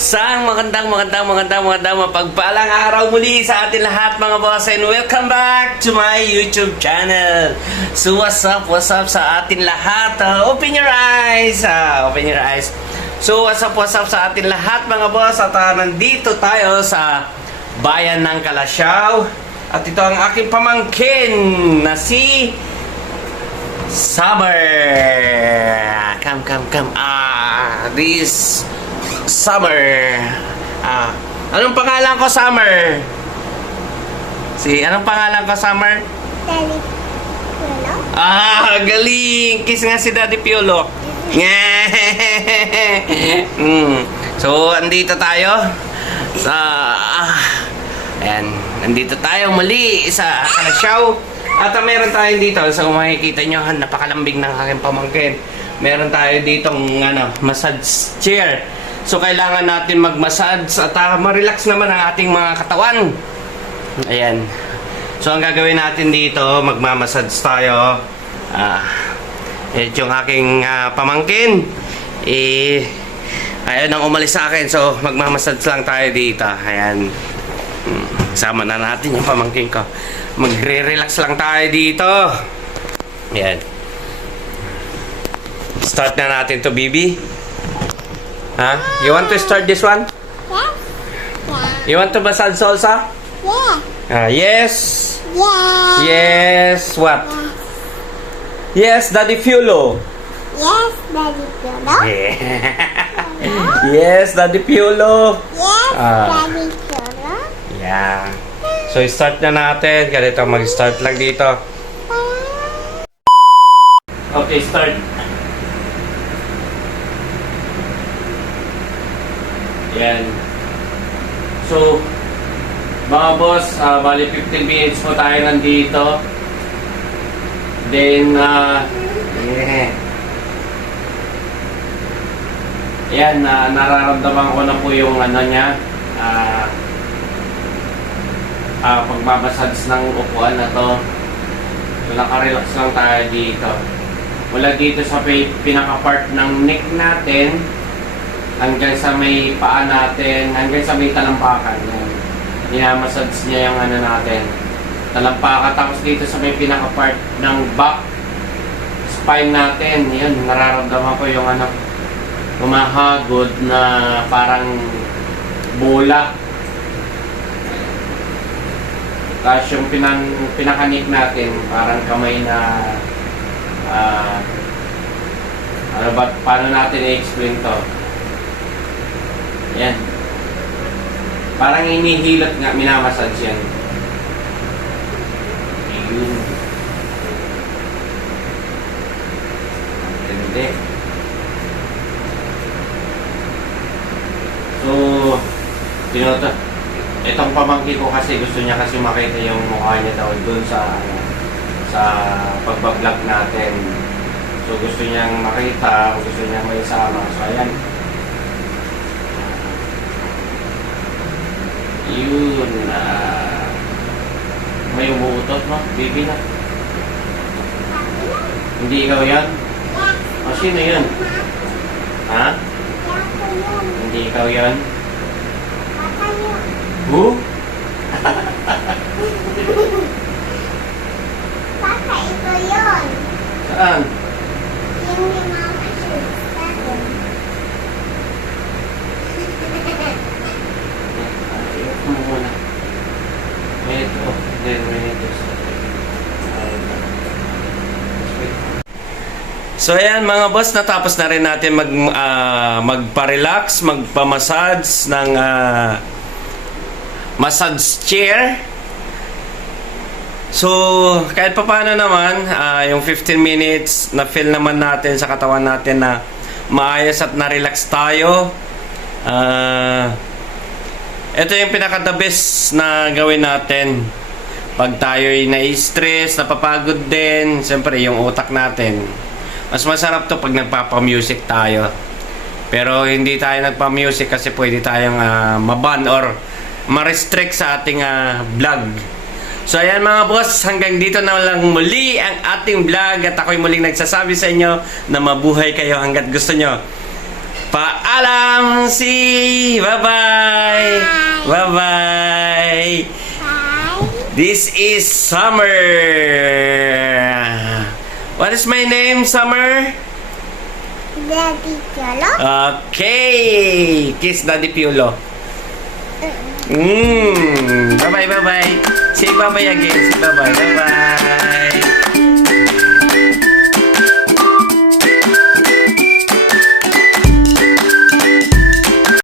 Sang magandang mapagpalang araw muli sa atin lahat mga boss, and welcome back to my YouTube channel. So what's up sa atin lahat? Open your eyes. So what's up sa atin lahat mga boss, at nandito tayo sa bayan ng Calasiao. At ito ang aking pamangkin na si Summer. Come. This Summer. Anong pangalan ko, Summer? Anong pangalan ko, Summer? Daddy Piolo. Galing! Kiss nga si Daddy Piolo. So, andito tayo sa... ayan, nandito tayo muli sa Calasiao. At meron tayo dito, so makikita nyo, napakalambing ng aking pamangkin. Meron tayo ditong massage chair. So, kailangan natin mag-massage at ma-relax naman ang ating mga katawan. Ayan. So, ang gagawin natin dito, magmamassage tayo. Ito yung aking pamangkin. Ayaw nang umalis sa akin. So, magmamassage lang tayo dito. Ayan. Sama na natin yung pamangkin ko. Magre-relax lang tayo dito. Ayan. Start na natin to, Bibi. You want to start this one? Yes. You want to massage also? Yeah. Yes. Yeah. Yes. What? Yes, Daddy Piolo. Yes, Daddy Piolo. Yes, Daddy Piolo. Yes, Daddy Piolo. Yeah. So, start na natin. Ganito, mag-start lang dito. Okay, start. Yan. So, mga boss, bali 15 minutes po tayo nandito. Then, yan, nararamdaman ko na po yung niya, pagmamassage ng upuan na to. So, nakarelax lang tayo dito. Mula dito sa pinaka-part ng neck natin, hanggang sa may paa natin, hanggang sa may talampakan. Minamassage niya yung natin. Talampakan, tapos dito sa may pinaka-part ng back, spine natin. Yan, nararamdaman ko yung humahagod na parang bola. Tapos yung pinakanik natin, parang kamay na paano natin i-explain to? Yan. Parang inihilot nga, minamassage yan. Ayun. Ganda. So, itong pamangkin ko kasi gusto niya kasi makita yung mukha niya daw doon sa pagbablog natin. So, gusto niyang makita, gusto niyang may sama. So, ayan. Yun na. May umuutot, no? Baby na. Hindi ikaw yan? O, sino yun? Ha? Hindi ikaw yan? Who? Papa, ito yun. Saan? Yung ni Mama shoots natin. Ayoko mo muna. Ito. Then, so ayan mga boss, natapos na rin natin magpa-relax, magpa-massage ng massage chair. So kahit pa paano naman, yung 15 minutes na feel naman natin sa katawan natin na maayos at na-relax tayo. Ito yung pinaka-the best na gawin natin pag tayo'y na-stress, napapagod din, siyempre yung utak natin. Mas masarap to pag nagpapa-music tayo. Pero hindi tayo nagpa-music kasi pwede tayong maban or ma-restrict sa ating vlog. So ayan mga boss, hanggang dito na lang muli ang ating vlog at ako'y muling nagsasabi sa inyo na mabuhay kayo hanggat gusto nyo. Paalam si. Bye-bye. Bye-bye. Bye. This is Summer. What is my name, Summer? Daddy Piolo. Okay. Kiss Daddy Piolo. Bye-bye, bye-bye. Say bye-bye again. Say bye-bye, bye-bye.